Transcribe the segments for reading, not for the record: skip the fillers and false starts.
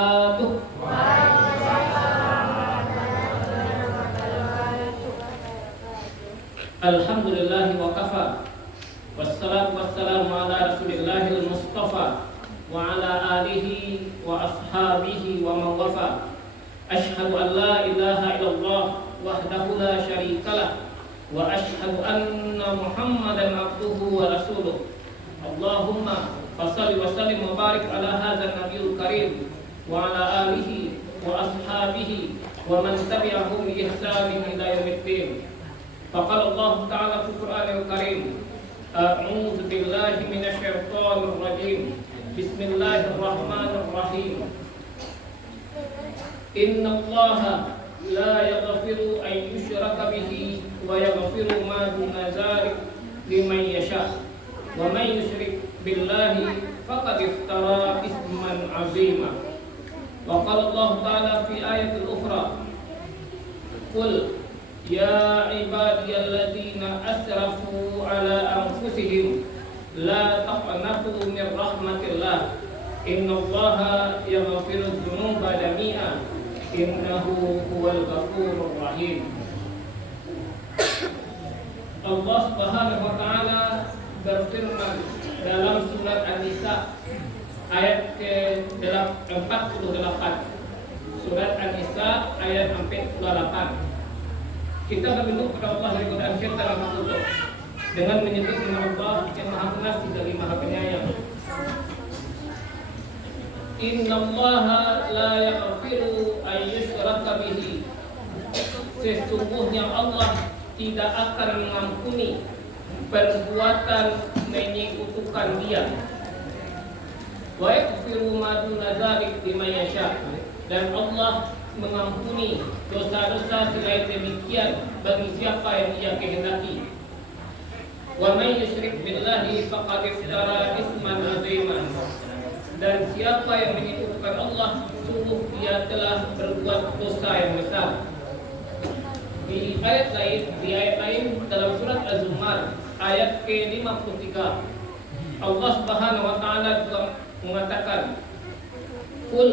wabarakatuh. Alhamdulillahi wa kafa. Wassalatu wassalamu ala rasulillahil mustafa wa ala alihi wa ashabihi wa man wafa. Ashhadu an la ilaha illallah wahdahu la syarikalah wa ashhadu anna Muhammadan abduhu wa rasuluh. Allahumma fashalli wa sallim wa barik ala hadzal nabiyil karim wa ala alihi wa ashabihi wa man tabi'ahum bi ihsanin ila yaumiddin. Faqala Allah ta'ala fi Qur'anil Karim, a'udzu billahi minasy syaithanir rajim. Bismillahirrahmanirrahim. Innallaha la yaghfiru an yushraka bihi wa yaghfiru ma duna dzalik liman yasha. Wa man yusyrik billahi faqad iftara isman 'azima. Wa qala Allah ta'ala fi ayatil ukhra, qul ya ibadiyalladzina asrafu ala anfusihim la taqnatu min rahmatillah innallaha yaghfiru dzunuba jami'a innahu huwal ghafurur rahim. Allah Subhanahu wa taala berfirman dalam surat An-Nisa ayat ke-48. Surat An-Nisa ayat 48. Kita berlindung kepada Allah dari godaan syaitan dan makhluk dengan menyebut nama Allah yang Maha Pengasih lagi Maha Penyayang. Innallaha la yaghfiru an yushraka bihi. Sesungguhnya Allah tidak akan mengampuni perbuatan menyekutukan Dia. Wa yaghfiru ma duna dzalik liman yasha. Dan Allah mengampuni dosa-dosa selain demikian bagi siapa yang Ia kehendaki. Wa may yusyrik billahi faqad iftara isman 'aziman. Dan siapa yang menyekutukan Allah, sungguh dia telah berbuat dosa yang besar. Di ayat lain dalam surat Az-Zumar ayat ke-53, Allah Subhanahu wa taala juga mengatakan, "Qul,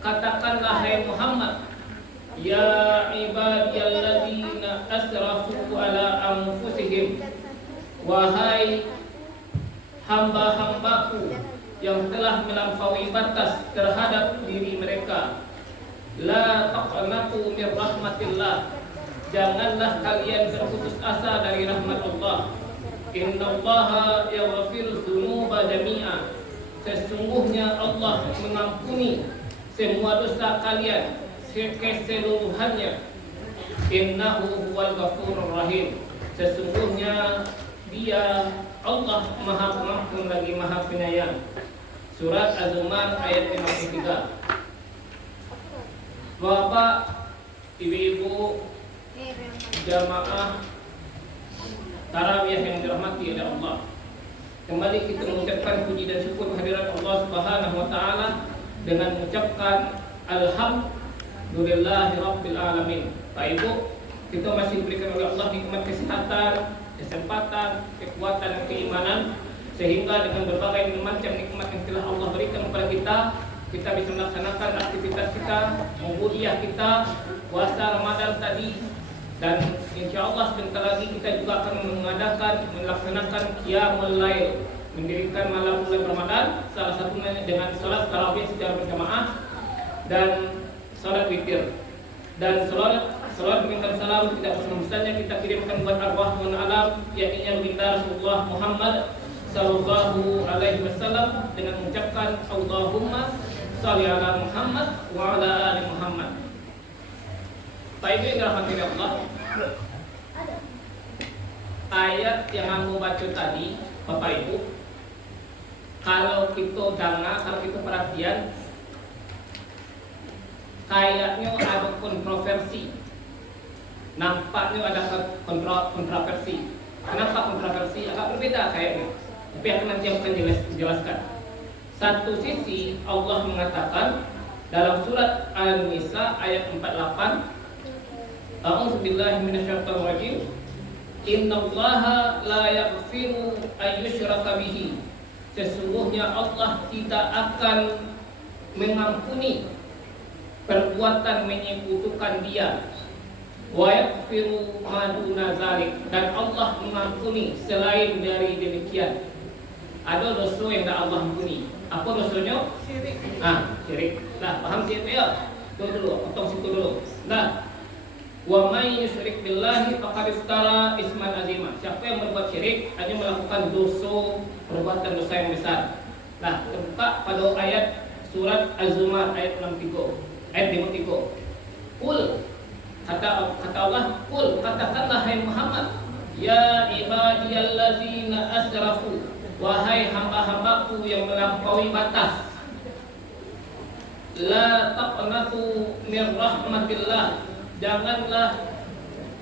katakanlah hai Muhammad, ya ibadiyalladzina asrafu ala anfusihim, wahai hamba-hambaku yang telah melampaui batas terhadap diri mereka, la taqnatu min rahmatillah, janganlah kalian berputus asa dari rahmat Allah. Innallaha yaghfiru dzunuba jami'a, sesungguhnya Allah mengampuni semua dosa kalian keseluruhannya. Innahu huwal ghafurur rahim, sesungguhnya Dia Allah Maha Pengampun lagi Maha Penyayang. Surat Az-Zumar ayat 53. Bapak, ibu-ibu, jamaah tarawih yang dirahmati oleh Allah, kembali kita mengucapkan puji dan syukur kehadirat Allah Subhanahu wa taala dengan mengucapkan alhamdulillahi rabbil alamin. Pak Ibu, kita masih diberikan oleh Allah nikmat kesehatan, kesempatan, kekuatan dan keimanan, sehingga dengan berbagai macam nikmat yang telah Allah berikan kepada kita, kita bisa melaksanakan aktivitas kita, mengkuliah kita, puasa Ramadan tadi, dan insya Allah sebentar lagi kita juga akan melaksanakan qiyamul lail, mendirikan malam bulan Ramadan, salah satunya dengan salat tarawih secara berjamaah dan salat witir. Dan salat minta salam tidak bosan-bosannya kita kirimkan buat arwah mun alam, yakni baginda Rasulullah Muhammad sallallahu alaihi wasallam dengan mengucapkan Allahumma shalli ala Muhammad wa ala ali Muhammad. Baik, ini dirahmati Allah. Ayat yang aku baca tadi, Bapak Ibu, kalau kita perhatian, kayaknya ada kontroversi. Nampaknya ada kontroversi. Kenapa kontroversi? Agak berbeda kayaknya. Tapi akan nanti akan jelaskan. Satu sisi Allah mengatakan dalam surat An-Nisa ayat 48, A'udzu billahi minasyaitonir rajim. Innallaha la yaghfiru an yushraka bihi. Sesungguhnya Allah tidak akan mengampuni perbuatan menyekutukan Dia. Wa yaghfiru ma duna zalik, dan Allah mengampuni selain dari demikian. Ada dosa yang tak Allah ampuni. Apa dosanya? Syirik. Syirik. Nah, paham siapa ya? Tuh dulu, potong situ dulu. Nah, wa may yusyrik billahi faqad iftara isman azima. Siapa yang berbuat syirik hanya melakukan perbuatan dosa yang besar. Nah, terbuka pada ayat surat Az-Zumar ayat 63. Ayat 53. Qul, kata Allah, qul, katakanlah hai Muhammad, ya ibadiyallazina asrafu, wahai hamba-hambaku yang melampaui batas, la taqnatu min rahmatillah, janganlah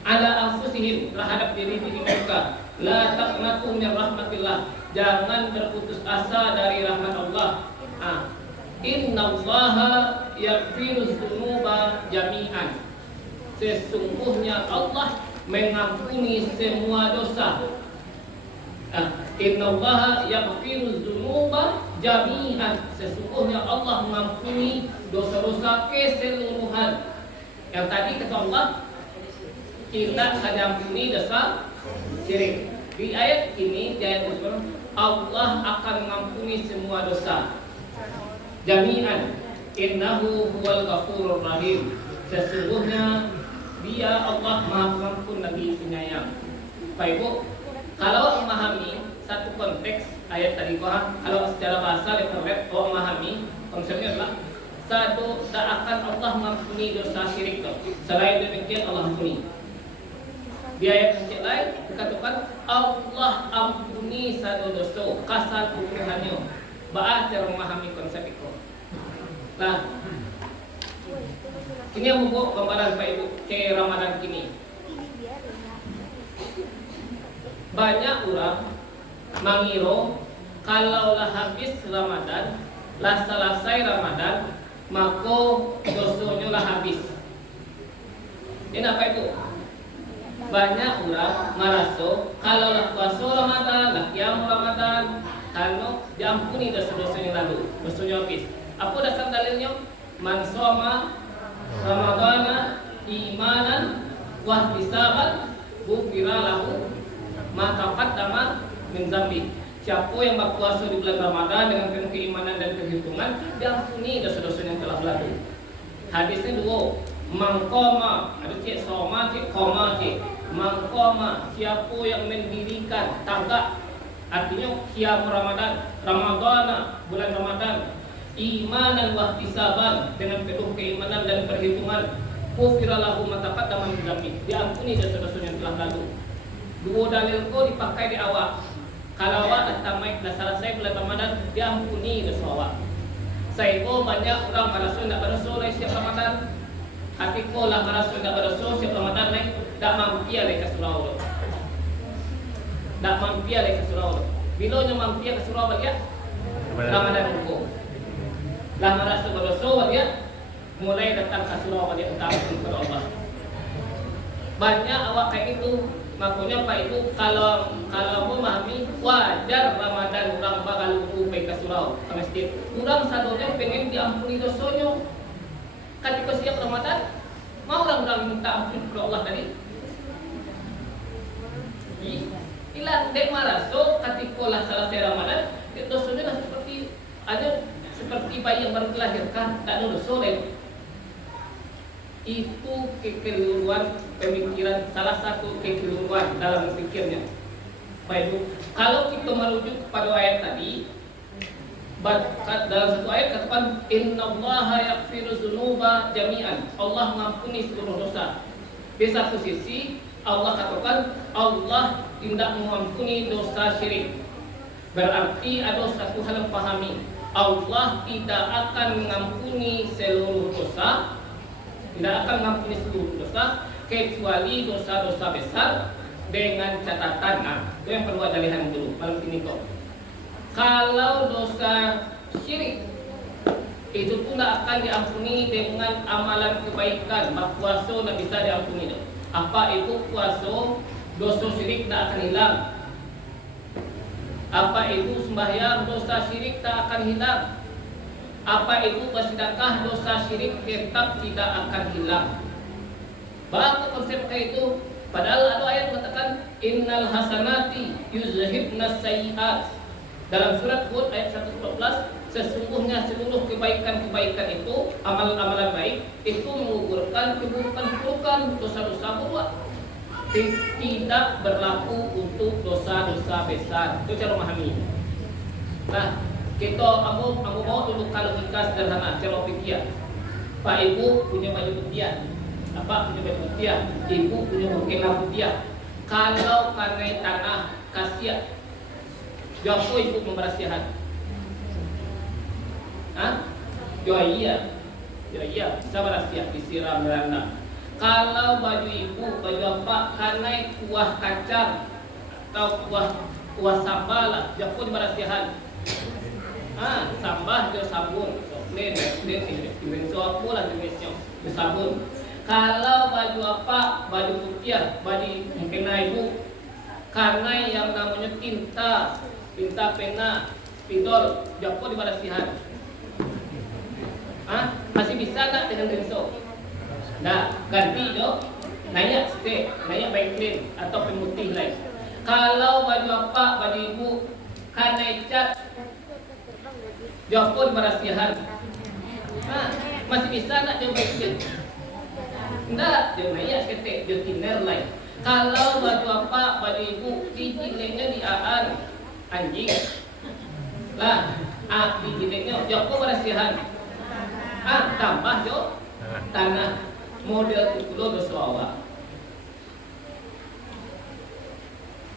ala anfusihim, terhadap diri mereka, la taqnatu min rahmatillah, jangan berputus asa dari rahmat Allah. Innallaha yaghfiru dzunuba jami'an, sesungguhnya Allah mengampuni semua dosa. Innallaha yaghfiru dzunuba jami'an, sesungguhnya Allah mengampuni dosa-dosa keseluruhan. Yang tadi kata Allah, kita akan ampuni dosa syirik. Di ayat ini, di ayat ini, Allah akan mengampuni semua dosa jami'an. Innahu huwal ghafurur rahim, sesungguhnya Dia Allah Maha Pengampun lagi Penyayang. Baik Bu, kalau memahami satu konteks ayat tadi, kalau secara bahasa literate memahami konsepnya adalah satu, tak akan Allah mengampuni dosa syirik toh. Selain demikian Allah ampuni. Di ayat yang lain dikatakan Allah ampuni satu dosa kasal ukurannya. Bahas cara memahami konsep itu. Nah, ini yang membuat gambaran Pak Ibu ke Ramadan kini. Banyak orang mengiro kalaulah habis Ramadan, lah selesai Ramadan, maka dosanya lah habis. Ini apa itu? Banyak orang merasa kalaulah puasa Ramadan, lah qiyam Ramadan, kalau diampuni dosa-dosa yang lalu, dosanya habis. Apa dasar dalilnya? Man shoma Ramadana imanan wa ihtisaban ghufira lahu ma taqaddama min dzambi. Siapa yang berpuasa di bulan Ramadan dengan penuh keimanan dan perhitungan, diampuni dosa-dosa yang telah berlalu. Hadisnya dua, mangkoma, ada cik soma, cik koma, cik mangkoma, siapa yang mendirikan tagak, artinya qiyam Ramadan, Ramadana, bulan Ramadan, imanan wa ihtisaban, dengan penuh keimanan dan perhitungan, ghufira lahu ma taqaddama min dzambi, diampuni dosa-dosa yang telah lalu. Dua dalil ko dipakai di awal. Kalau awak tamat dah selesai bulan Ramadan, diampuni dosa awak. Saya ko banyak orang merasa tidak berdosa oleh siap Ramadan. Hati ko lah merasa tidak berdosa siap Ramadan ni, tak mampu oleh ke surau. Tak mampu oleh ke surau. Bila nya mampu ke surau dia Ramadan ko. Lah merasa berdosa dia mulai datang ke surau dia utama kepada Allah. Banyak awak kayak itu. Makanya Pak Ibu, kalau memahami wajar Ramadan orang bakal lupa ke surau ke masjid. Orang sadonya pengen diampuni dosanya. Ketika siap Ramadan, mau orang minta ampun kepada Allah tadi. Hilang dek marah. So ketika lah selesai Ramadan, dosanya lah seperti bayi yang baru dilahirkan, tak ada dosa lain. Itu kekeliruan pemikiran, salah satu kekeliruan dalam berpikirnya. Baik, kalau kita merujuk kepada ayat tadi, dalam satu ayat katakan innallaha yaghfiru dzunuba jami'an, Allah mengampuni seluruh dosa. Di satu sisi Allah katakan Allah tidak mengampuni dosa syirik. Berarti ada satu hal yang pahami, Allah tidak akan mengampuni seluruh dosa, tidak akan mengampuni seluruh dosa kecuali dosa-dosa besar, dengan catatan. Itu yang perlu ada lihat dulu malam ini kok. Kalau dosa syirik itu pula akan diampuni dengan amalan kebaikan. Puasa tidak bisa diampuni. Apa itu puasa? Dosa syirik tak akan hilang. Apa itu sembahyang? Dosa syirik tak akan hilang. Apa itu bersedekah, dosa syirik tetap tidak akan hilang. Bahkan konsep kayak itu, padahal ada ayat mengatakan innal hasanati yuzhibnas sayyi'at. Dalam surat Hud ayat 114, sesungguhnya seluruh kebaikan-kebaikan itu, amalan-amalan baik itu menggugurkan keburukan-keburukan, dosa-dosa buruk. Tidak berlaku untuk dosa-dosa besar. Itu cara memahami. Nah, kita aku bawa dulu kalau kita sederhana cara pikir. Pak Ibu punya baju putih, Bapak punya baju putih, Ibu punya mukena putih. Kalau karena tanah kasiat, jauh Ibu memberasihan. Iya, bisa berasihan disiram beranda. Kalau baju Ibu, baju Bapak karena kuah kacang atau kuah sambal lah, jauh berasihan. Sambah jo sabun, coklat, dimensi apa lah dimensinya, jo sabun. Kalau baju apa, baju putih, baju mungkin Ibu, karena yang namanya tinta pena, spidol, joko di barasihan. Masih bisa tak dengan rinso? Nah, ganti jo, naik stay, naik baiklin atau pemutih lain. Kalau baju apa, baju Ibu, karena cat Jokon berasihan. Masih bisa nak dia baiknya? Enggak, dia naik ketek, dia tiner lain. Kalau baju apa, baju Ibu, dijileknya di anjing. Lah, dijileknya Jokon berasihan. Tambah jo tanah model kukulo dosawa.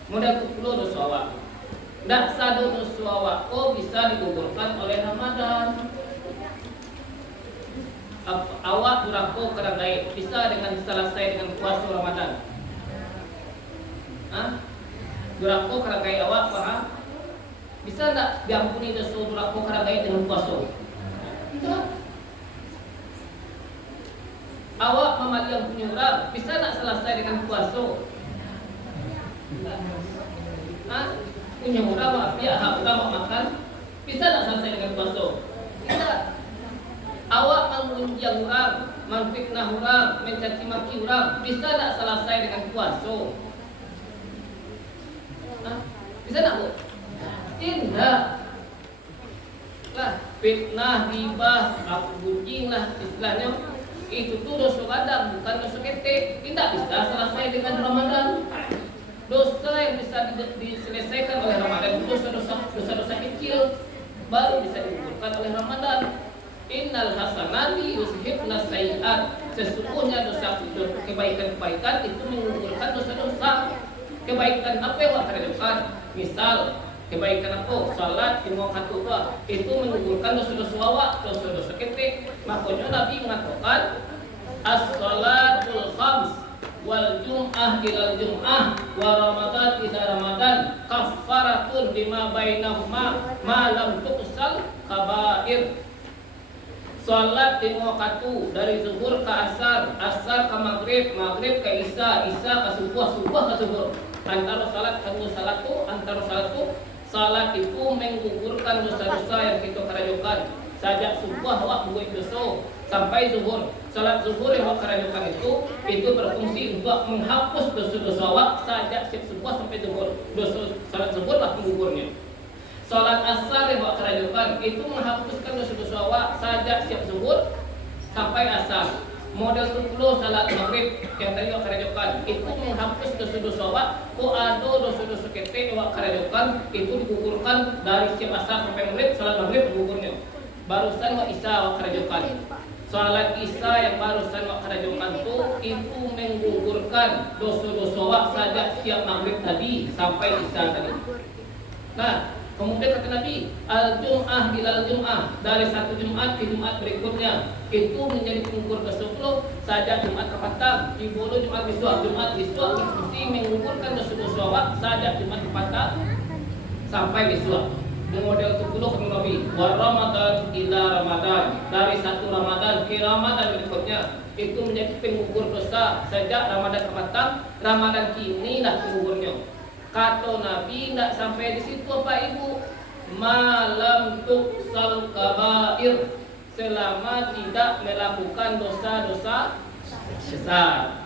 Model kukulo dosawa. Ndak sadu dosa bisa digugurkan oleh Ramadan. Awak durako kerangai bisa dengan selesai dengan puasa Ramadan. Durako kerangai awak paham? Bisa ndak diampuni dosa durako kerangai dengan puasa? Tidak. Awak memati yang punya orang bisa ndak selesai dengan puasa? Tidak. Punya murah maaf ya, hak utama makan bisa tak selesai dengan puasa? Tidak. Awak mengunjang orang, menfitnah orang, mencaci maki orang, bisa tak selesai dengan puasa? Bisa tak Bu? Tidak. Lah, fitnah, ribah, aku bucing lah istilahnya. Itu tuh dosa kadang, bukan dosa ketek. Tidak bisa selesai dengan Ramadan. Dosa yang bisa diselesaikan oleh Ramadan itu dosa-dosa kecil baru bisa digugurkan oleh Ramadan. Innal hasanati yuzhibnas sayyi'at. Sesungguhnya dosa kebaikan-kebaikan itu menggugurkan dosa-dosa. Kebaikan apa yang akan dilakukan? Misal kebaikan apa? Salat 5 waktu itu menggugurkan dosa-dosa awak, dosa-dosa kecil. Makanya Nabi mengatakan as-salatul khams wal jum'ah ilal jum'ah wa ramadan ila ramadan kafaratun lima bainahuma ma lam tuqsal kabair. Salat 5 waktu dari zuhur ke asar, asar ke maghrib, maghrib ke isya, isya ke subuh, subuh ke zuhur. Antara salat salat itu menggugurkan dosa-dosa yang kita kerjakan. Sejak subuh awak buat dosa sampai zuhur. Salat zuhur yang awak kerjakan itu berfungsi untuk menghapus dosa-dosa awak sejak subuh sampai zuhur. Dosa salat zuhur lah penggugurnya. Salat asar yang awak kerjakan itu menghapuskan dosa-dosa awak sejak zuhur sampai asar. Model 10 salat maghrib yang tadi awak kerjakan itu menghapus dosa-dosa awak. Kok ada dosa-dosa ketek awak kerjakan itu digugurkan dari asar sampai maghrib. Salat maghrib menggugurnya. Barusan wa isya awak kerjakan. Salat isya yang barusan awak kerjakan itu menggugurkan dosa-dosa awak sejak siap maghrib tadi sampai isya tadi. Nah, kemudian kata Nabi, al-jum'ah ilal jum'ah, dari satu Jumat ke Jumat berikutnya itu menjadi penggugur dosa sejak Jumat kepatang, di bolu Jumat besok, Jumat besok mesti menggugurkan dosa-dosa awak sejak Jumat kepatang sampai besok. Model 10 kata Nabi, wa Ramadan ila Ramadan, dari satu Ramadan ke Ramadan berikutnya itu menjadi penggugur dosa sejak Ramadan kepatang, Ramadan kini lah penggugurnya. Kata Nabi tidak sampai di situ Pak Ibu. malam tuksal kabair, selama tidak melakukan dosa-dosa besar.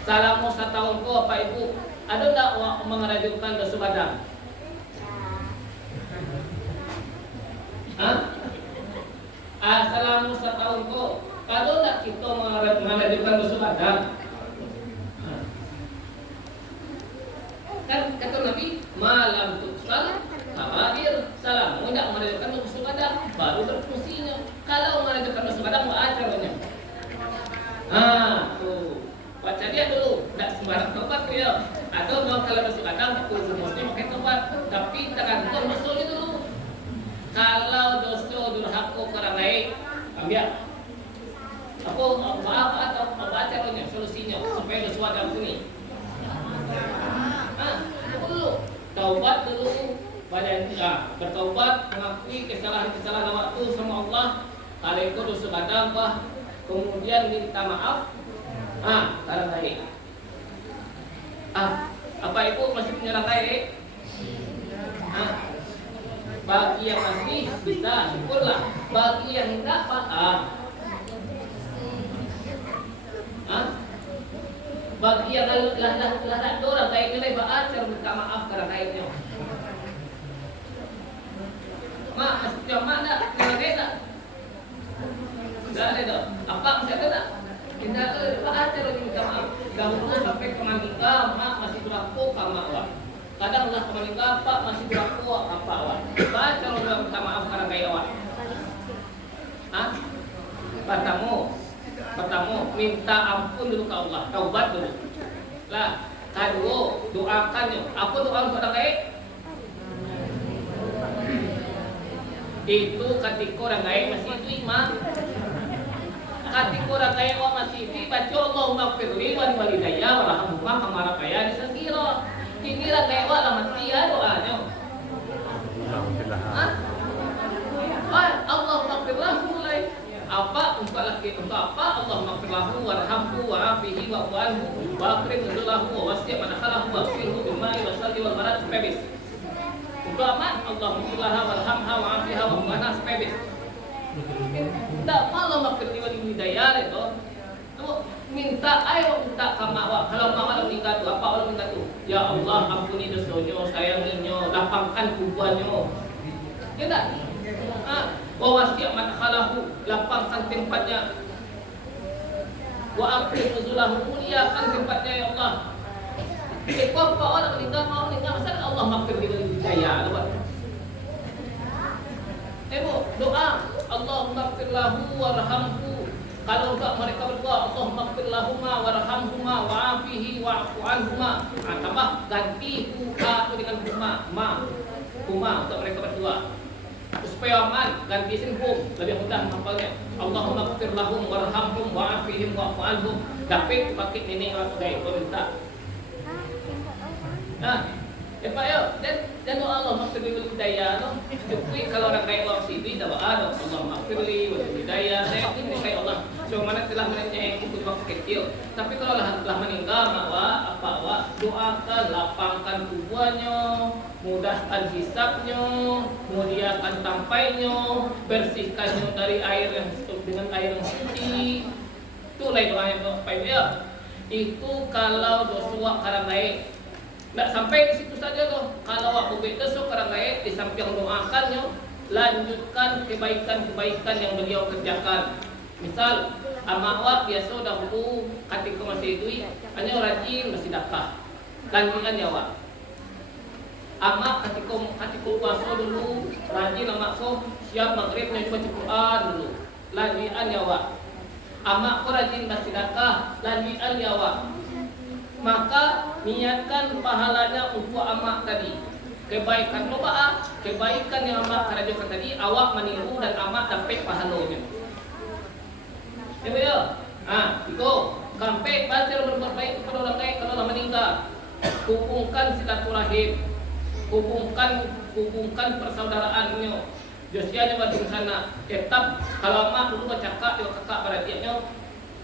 Selama 1 tahun ko apa ibu, ada tak mengerajutkan dosa badan? Selama 1 tahun ko, ada tak kita mengerajutkan dosa badan? Kan kata Nabi, malam tuksal kabair, selama tidak mengerajutkan dosa badan, baru berfungsinya. Kalau mengerajutkan dosa badan, apa caranya? Tuh. Baca dia dulu, tidak sembarang tobat ya. Atau kalau dosa kadang khusus muslim pakai tobat, tapi tergantung dosanya dulu. Kalau dosa durhaka orang lain, ambil. Apa atau apa caranya, solusinya supaya dosa ada sini? Dulu taubat dulu, bertaubat, mengakui kesalahan waktu sama Allah. Kalau itu dosa kadang kemudian minta maaf. Orang lain. Apa ibu masih punya orang lain? Bagi yang masih bisa, syukurlah. Bagi yang tidak, bagi yang lah orang lain nilai cara minta maaf ke orang lainnya. Maksudnya mana? Tidak ada. Tidak ada. Apa maksudnya tak? Kita acara minta maaf. Dahulu sampai kemanika, mak masih berlaku kama awak. Kadang lah kemanika, pak masih berlaku apa awak. Baca orang minta maaf karena kayak awak. Pertama, minta ampun dulu ke Allah, taubat dulu. Lah, kedua, doakannya. Aku doa untuk orang lain. Itu ketika orang lain masih itu iman. Ketika orang kaya masih baca Allahumma firli wa walidayya warhamhuma kama rabbayani shaghira. Ini orang kaya lah mati ya doanya. Allahumma firlahu mulai apa untuk laki untuk apa? Allahumma firlahu warhamhu wa'afihi wa'fu anhu wa akrim nuzulahu wa wasi' madkhalahu wa firhu bil ma'i wa salli wal barad pebis. Untuk aman Allahumma firlaha warhamha wa'afiha wa'fu anha pebis. Tak malah maksudnya wali hidayah itu. Minta minta kama awak. Kalau mama minta tu apa Allah minta tu? Ya Allah ampuni dosanya, sayanginya, lapangkan kuburannya. Ya tak? Wa wasi' madkhalahu, lapangkan tempatnya. Wa akrim nuzulahu, muliakan tempatnya ya Allah. Apa orang meninggal mau meninggal masa Allah maghfir li hidayah. Ibu doa Allahumma ighfir lahu warhamhu. Kalau enggak mereka berdoa Allahumma ighfir lahuma warhamhuma wa'afihi wa'fu anhuma. Tambah ganti huma dengan huma untuk mereka berdoa. Supaya aman ganti hum lebih mudah hafalnya. Allahumma ighfir lahum warhamhum wa'afihim wa'fu anhum. Tapi pakai ini orang gay minta. Pak ya, dan Allah maghfirli wal hidayah. Cukup kalau orang kaya Allah sini dah Allah maghfirli wal hidayah. Saya ini kayak Allah. Cuma mana telah menanya itu waktu kecil. Tapi kalau telah meninggal awak doakan, lapangkan kuburannya, mudahkan hisabnya, muliakan tampainya, bersihkannya dari air yang dengan air yang suci. Itu lain doanya Pak ya. Itu kalau dosa karena lain. Tidak sampai di situ saja loh. Kalau aku besok orang lain di samping doakannya, lanjutkan kebaikan-kebaikan yang beliau kerjakan. Misal, awak biasa dahulu ketika masih duit hanya rajin bersedekah. Lanjutkan ya awak. Ketika puasa dulu rajin siap maghribnya baca Quran dulu. Lanjutkan ya awak. Kau rajin bersedekah. Lanjutkan ya awak. Maka niatkan pahalanya untuk amak tadi. Kebaikan kebaikan yang amak kerjakan tadi awak meniru dan amak dapat pahalanya. Ya. Itu sampai baca berbuat baik kepada orang lain kalau orang meninggal. Hubungkan silaturahim. Hubungkan persaudaraannya. Josianya bagi sana. Tetap kalau amak dulu bercakap dengan kakak beradiannya,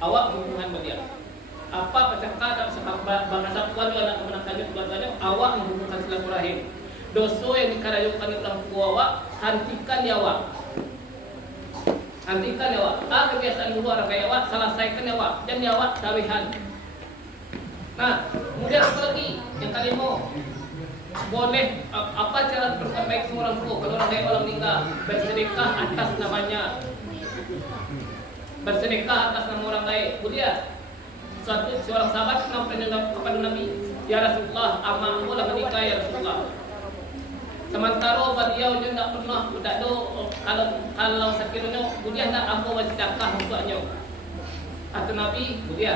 awak hubungan dia. Apa bercakap dalam bahasa puan anak kemenangannya keluarganya, awak menghubungkan silaturahim. dosa yang dikarayukan orang tua awak, hentikan ya awak. Hentikan ya awak. Kebiasaan dulu orang kaya awak, selesaikan ya awak. Dan ya awak tawihan. Nah, kemudian apa lagi? Yang kelima, boleh apa cara berbuat baik sama orang tua? Kalau orang kaya orang meninggal, bersedekah atas namanya. Bersedekah atas nama orang kaya. Kemudian seorang sahabat menanya kepada Nabi, ya Rasulullah, amakmu lah menikah ya Rasulullah. Sementara beliau dia tak pernah, tak ada kalau sekiranya dia tak apa sedekah untuknya. Kata Nabi, dia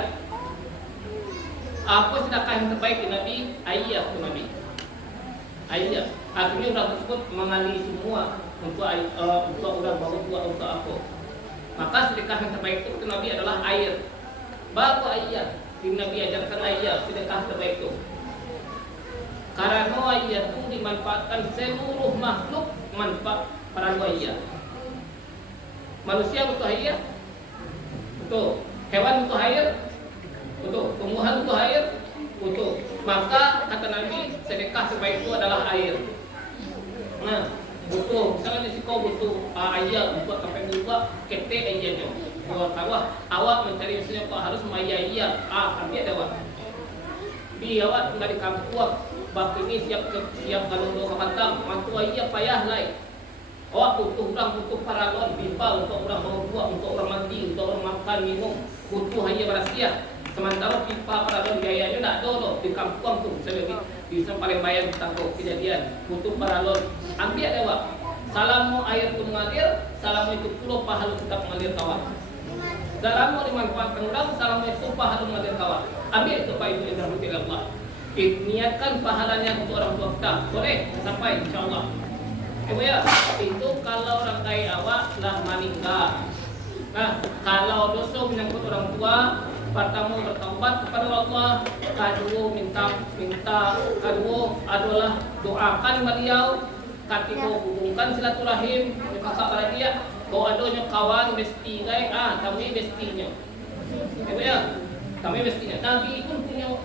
apa sedekah yang terbaik di Nabi? Ayah tu Nabi. Ayah. Akhirnya orang tersebut mengalih semua untuk orang baru tua untuk apa. Maka sedekah yang terbaik itu Nabi adalah air. Baru ayah. Nabi ajarkan ayah sedekah terbaik itu. Karena ayah itu dimanfaatkan seluruh makhluk manfaat para ayah. Manusia butuh ayah, betul. Hewan butuh air, betul. Tumbuhan butuh air, betul. Maka kata Nabi sedekah terbaik itu adalah air. Nah, butuh. Misalnya di kau butuh ayah untuk sampai dua ketek ayahnya. Kalau awak mencari misalnya kau harus ayah, ambil ada awak. Bi awak tinggal di kampung. Bak ini siap kalau doa matang, mantu ayah payah lain. Awak butuh orang, butuh paralon, pipa untuk orang bawa buah, untuk orang mandi, untuk orang makan minum, butuh ayah berasiah. Sementara pipa paralon biayanya tak ada loh di kampung tu. Saya di paling bayar tangguh kejadian, butuh paralon. Ambil ada awak. Salamu air tu mengalir, salamu itu puluh pahala tetap mengalir kawan. Salamu dimanfaatkan orang, salamu itu pahala mengalir kawan. Ambil itu Pak Ibu yang dirahmati Allah. Niatkan pahalanya untuk orang tua kita. Boleh sampai insyaAllah. Ya, itu kalau orang kaya awak lah meninggal. Nah, kalau dosa menyangkut orang tua, pertama bertaubat kepada Allah, kedua minta kedua adalah doakan beliau, ketiga hubungkan silaturahim, kakak beradik, kalau adanya kawan besti guys, kami bestinya. Ya. Kami bestinya. Nabi pun punya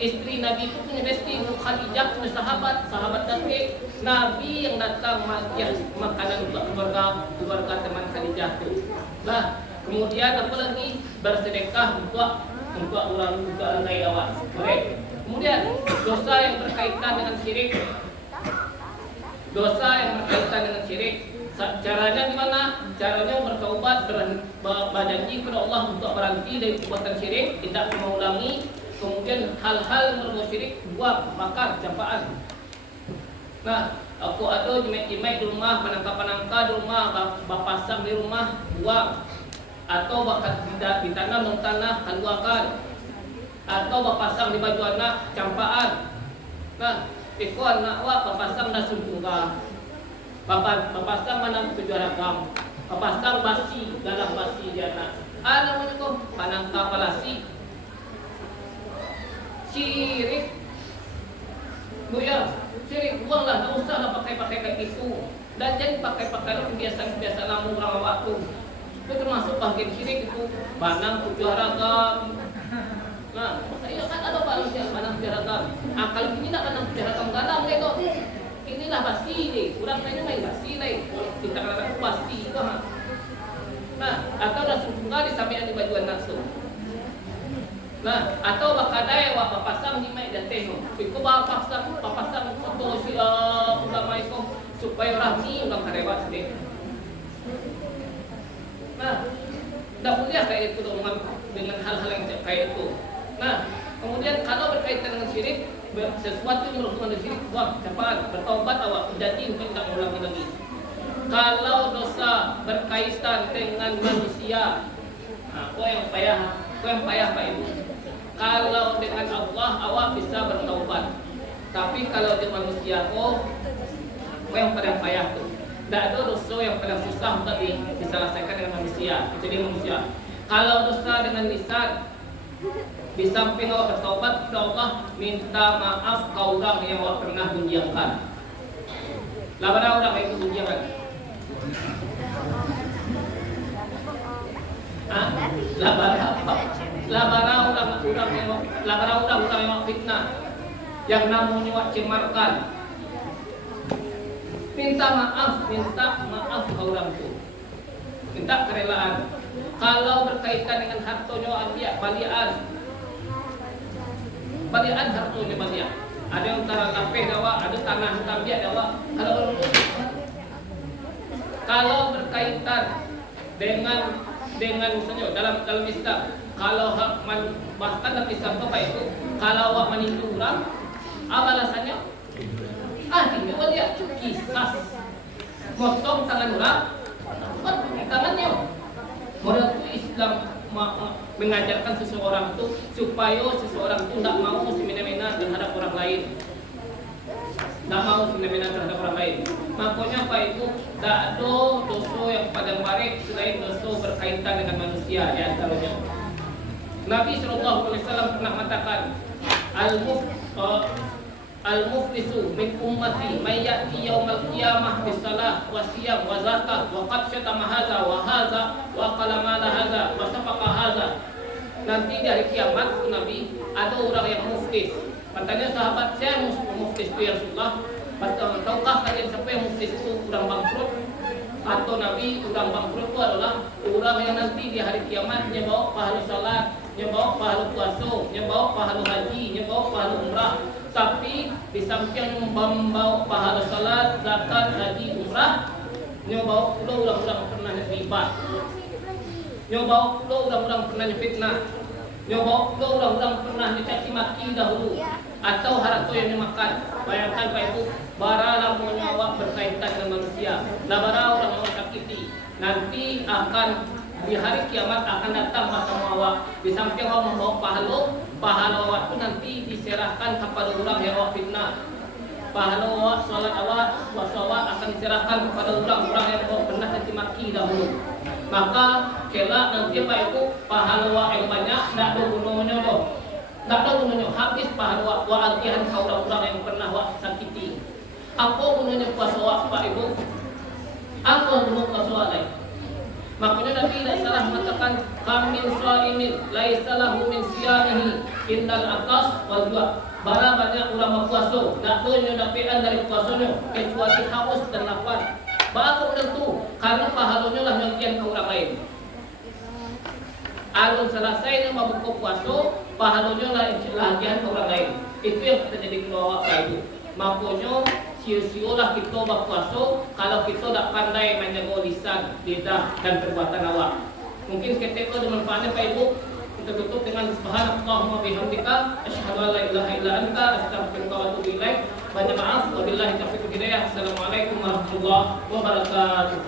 istri Nabi pun punya besti. Khadijah punya sahabat Nabi. Nabi yang datang makanan untuk keluarga teman Khadijah itu. Nah, kemudian apa lagi? Bersedekah untuk orang kaya awak. Baik. Kemudian dosa yang berkaitan dengan syirik. Dosa yang berkaitan dengan syirik. Caranya gimana? Caranya bertaubat, berjanji kepada Allah untuk berhenti dari perbuatan syirik, tidak mengulangi. Kemudian hal-hal yang berbau syirik, buang, bakar, campaan. Nah, aku ada jimat-jimat di rumah, penangka-penangka di rumah, bapasang di rumah, buang. Atau bakat ditanam di tanah, keluarkan. Atau bapasang di baju anak, campaan. Nah, iko anak awak bapasang dah sumpungkah. Bapasang mana tujuh ragam, bapasang basi dalam basi dia nak. Namanya tu panangka palasi, syirik, syirik buanglah, tak usahlah pakai kayak gitu. Dan jangan pakai kebiasaan lama orang awak tu. Itu termasuk bagian syirik itu, panang tujuh ragam. Nah, saya kan ada panang tujuh ragam. Kalau ini nak panang tujuh ragam galang dia tu. Inilah basi ni, kurang lainnya main basi lain. Kita katakan basi itu. Nah, atau dah sungguh di samping di baju anak tu. Nah, atau bakadai wak pasang di mai dan teh. Iku pasang foto si ulama itu supaya rahmi ulang karewat sedih. Nah, dah boleh kayak itu dengan hal-hal yang kayak itu. Nah, kemudian kalau berkaitan dengan syirik, sesuatu yang berhubungan dengan syirik, buang, campaan, bertaubat awak, berjanji untuk tidak mengulangi lagi. Kalau dosa berkaitan dengan manusia, kau yang payah Pak Ibu. Kalau dengan Allah awak bisa bertaubat, tapi kalau dengan manusia kau yang paling payah tu. Tak ada dosa yang paling susah untuk diselesaikan dengan manusia, jadi manusia. Kalau dosa dengan lisan, di samping awak bertaubat kepada Allah, minta maaf kau orang yang awak pernah gunjangkan. Labara orang itu gunjangkan. Labara orang yang fitnah, yang namanya awak cemarkan. minta maaf ke orang tu, minta kerelaan. Kalau berkaitan dengan hartonya dia balian hartonya balian. Ada yang tanah lapeh dawa, ada tanah tambia dawa. Kalau berkaitan dengan misalnya dalam Islam, kalau bahkan dalam Islam apa itu? Kalau awak meninju orang, apa alasannya? Tinju dia kisah, potong tangan orang, potong tangannya. Modal itu Islam mengajarkan seseorang itu supaya seseorang itu tidak mau semena-mena terhadap orang lain. Makanya apa itu? Tak ada dosa yang paling baik selain dosa berkaitan dengan manusia di antaranya. Nabi SAW pernah mengatakan, Al-muflisu min ummati may ya'ti yaumal qiyamah bisalah wa siyam wa zakah wa qad syatama hadza wa qala mala hadza wa safaqa hadza. Nanti di hari kiamat Nabi ada orang yang muflis. Katanya sahabat, saya muflis itu ya Rasulullah. Tahukah kalian siapa yang muflis itu? Orang bangkrut. Atau Nabi, orang bangkrut itu adalah orang yang nanti di hari kiamat dia bawa pahala salat, dia bawa pahala puasa, dia bawa pahala haji, dia bawa pahala umrah. Tapi di samping membawa pahala salat, zakat, haji, umrah, nyoba pula orang-orang pernah riba, nyoba pula orang-orang pernah fitnah, nyoba pula orang-orang pernah dicaci maki dahulu, atau harta yang dimakan. Bayangkan Pak Ibu, bara lamunya awak berkaitan dengan manusia, bara orang yang sakiti, nanti akan di hari kiamat akan datang bersama awak. Di samping awak membawa pahala awak itu nanti diserahkan kepada orang yang awak fitnah. Pahala awak, salat awak, puasa awak akan diserahkan kepada orang-orang yang awak pernah caci maki dahulu. Maka kelak nanti Pak Ibu, pahala awak yang banyak tidak ada gunanya doh. Tak ada gunanya, habis pahala awak wa'altihan ke orang-orang yang pernah awak sakiti. Apa gunanya puasa awak Pak Ibu? Apa gunanya puasa awak lain? Makanya Nabi tidak salah mengatakan kamin shaimin laisa lahu min siyamihi indal atas wal jua'. Bara banyak orang berpuasa, tak ada dapetan dari puasanya kecuali haus dan lapar. Bapa tentu karena pahalanya lah nyakian ke orang lain. Alun selesai membuka puasa, pahalanya lah lagian ke orang lain. Itu yang terjadi keluar itu. Makanya sia-sialah kita berpuasa kalau kita tak pandai menjaga lisan, lidah dan perbuatan awak. Mungkin seketika dengan manfaatnya Pak Ibu. Kita tutup dengan subhanallahumma bihamdika asyhadu an la ilaha illa anta astaghfiruka wa atubu ilaik. Banyak maaf, wabillahi taufiq wal hidayah. Assalamualaikum warahmatullahi wabarakatuh.